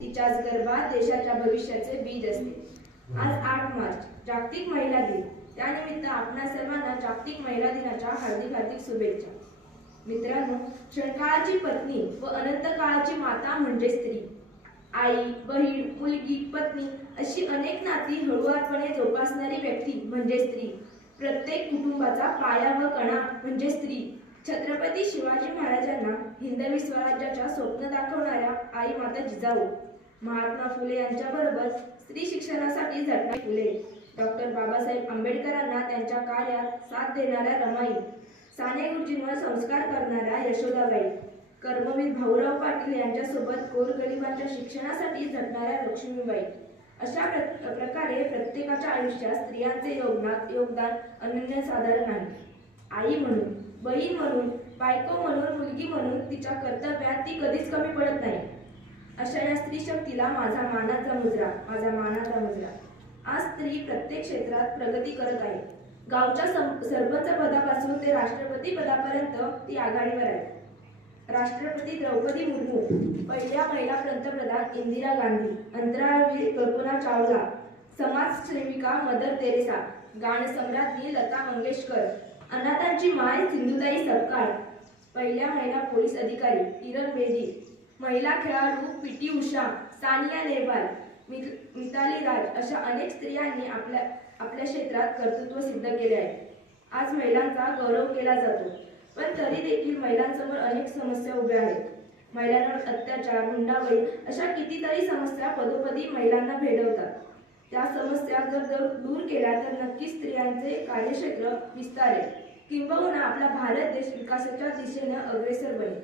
तिच्याच गर्भात देशाच्या भविष्याचे बीज असते। आज 8 मार्च जागतिक महिला दिन। त्यानिमित्त आपणा सर्वांना जागतिक महिला दिनाच्या हार्दिक हार्दिक शुभेच्छा। मित्रांनो, क्षणकाळाची पत्नी व अनंत काळाची माता म्हणजे स्त्री। आई, बहीण, मुलगी, पत्नी अशी अनेक नाती हळूवारपणे जोपासणारी व्यक्ती म्हणजे स्त्री। प्रत्येक कुटुंबाचा पाया व कणा म्हणजे स्त्री। छत्रपती शिवाजी महाराजांना हिंदवी स्वराज्याच्या स्वप्न दाखवणाऱ्या आई माता जिजाऊ, महात्मा फुले यांच्याबरोबर स्त्री शिक्षणासाठी झटणारी फुले, डॉक्टर बाबासाहेब आंबेडकरांना त्यांच्या कार्यात साथ देणाऱ्या रमाई, साने गुरुजींवर संस्कार करणाऱ्या यशोदाबाई, कर्मवीर भाऊराव पाटील यांच्यासोबत गोरगरिबांच्या शिक्षणासाठी झटणाऱ्या लक्ष्मीबाई, अशा प्रकारे प्रत्येकाच्या आयुष्यात स्त्रियांचे योगदान अनन्यसाधारण आहे। आई म्हणून, बहीण म्हणून, बायको म्हणून, मुलगी म्हणून तिच्या कर्तव्यात ती कधीच कमी पडत नाही। अशा या स्त्री शक्तीला माझा मानाचा मुजरा। आज स्त्री प्रत्येक क्षेत्रात प्रगती करत आहे। गावच्या सरपंच पदापासून ते राष्ट्रपती पदापर्यंत ती आघाडीवर आहे। राष्ट्रपती द्रौपदी मुर्मू, पहिल्या महिला पंतप्रधान इंदिरा गांधी, अंतराळवीर कल्पना चावला, समाजसेविका मदर तेरेसा, गानसम्राज्ञी लता मंगेशकर, अनाथांची माय सिंधुताई सपकाळ, पहिल्या महिला पोलीस अधिकारी किरण बेदी, महिला खेळाडू पी.टी. उषा, सानिया नेहवाल, मिताली राज अशा अनेक स्त्रियांनी आपल्या क्षेत्रात कर्तृत्व सिद्ध केले आहे। आज महिलांचा गौरव केला जातो, पण तरी देखील महिलांसमोर अनेक समस्या उभ्या आहेत। महिलांवर अत्याचार, हुंडाबळी अशा कितीतरी समस्या पदोपदी महिलांना भेडवतात। त्या समस्या जर दूर केल्या तर नक्कीच स्त्रियांचे कार्यक्षेत्र विस्तारेल, किंबहुना आपला भारत देश विकासाच्या दिशेने अग्रेसर बनेल।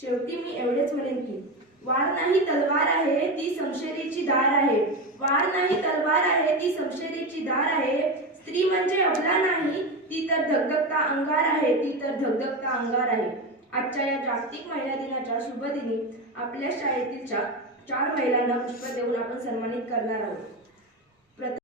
शेवटी मी एवढेच म्हणेन की वार नाही तलवार आहे ती शमशेरीची धार आहे, वार नाही तलवार आहे ती शमशेरीची धार आहे, स्त्री म्हणजे अबला नाही ती तर धगधगता अंगार आहे, ती तर धगधगता अंगार आहे। आजच्या या जागतिक महिला दिनाच्या शुभ दिनी आपल्या शाळेतील 4 महिलांना पुष्प देऊन आपण सन्मानित करणार आहोत।